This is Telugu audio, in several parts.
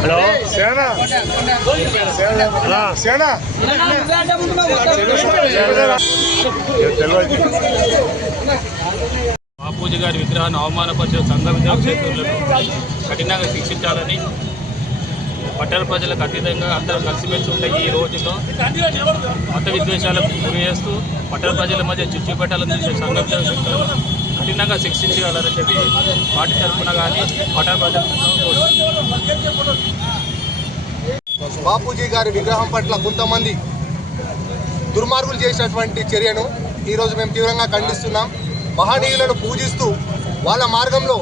హలో సేనా సేనా బాపూజీ గారి విగ్రహాన్ని అవమానపరిచిన సంఘ విద్యార్థులను కఠినంగా శిక్షించాలని పట్టణ ప్రజలకు అతీతంగా అందరూ కలిసిమెలిసి ఉంటే ఈ రోజుల్లో మత విద్వేషాలకు గురి చేస్తూ పట్టణ ప్రజల మధ్య చిచ్చు పెట్టాలని చూసే సంఘ విద్యార్థులను కఠినంగా శిక్షించగలరని చెప్పి పార్టీ తరఫున కానీ పట్టణ ప్రజలకు బాపూజీ గారి విగ్రహం పట్ల కొంతమంది దుర్మార్గులు చేసినటువంటి చర్యను ఈరోజు మేము తీవ్రంగా ఖండిస్తున్నాం. మహనీయులను పూజిస్తూ వాళ్ళ మార్గంలో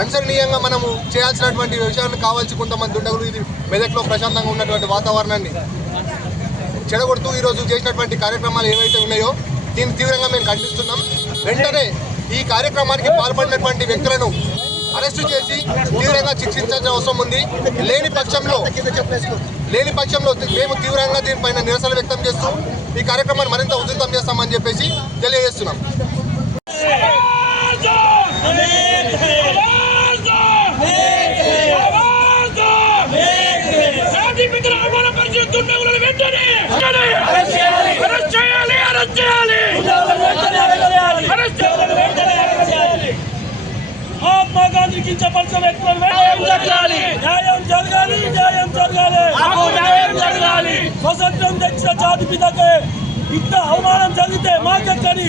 అనుసరణీయంగా మనము చేయాల్సినటువంటి విషయాలను కావాల్సి కొంతమంది దుండగులు ఇది మెదక్లో ప్రశాంతంగా ఉన్నటువంటి వాతావరణాన్ని చెడగొడుతూ ఈరోజు చేసినటువంటి కార్యక్రమాలు ఏవైతే ఉన్నాయో దీన్ని తీవ్రంగా మేము ఖండిస్తున్నాం. వెంటనే ఈ కార్యక్రమానికి పాల్పడినటువంటి వ్యక్తులను అరెస్టు చేసి తీవ్రంగా శిక్షించాల్సిన అవసరం ఉంది. లేని పక్షంలో మేము తీవ్రంగా దీనిపైన నిరసన వ్యక్తం చేస్తూ ఈ కార్యక్రమాన్ని మరింత ఉధృతం చేస్తామని చెప్పేసి తెలియజేస్తున్నాం. మహాత్మా గాంధీ కించపరిచిన వ్యక్తులను న్యాయం జరగాలి, న్యాయం జరగాలి, న్యాయం జరగాలి, న్యాయం జరగాలి. స్వతంత్రం తెచ్చిన జాతి పితకే ఇంత అవమానం జరిగితే మాకెక్కడి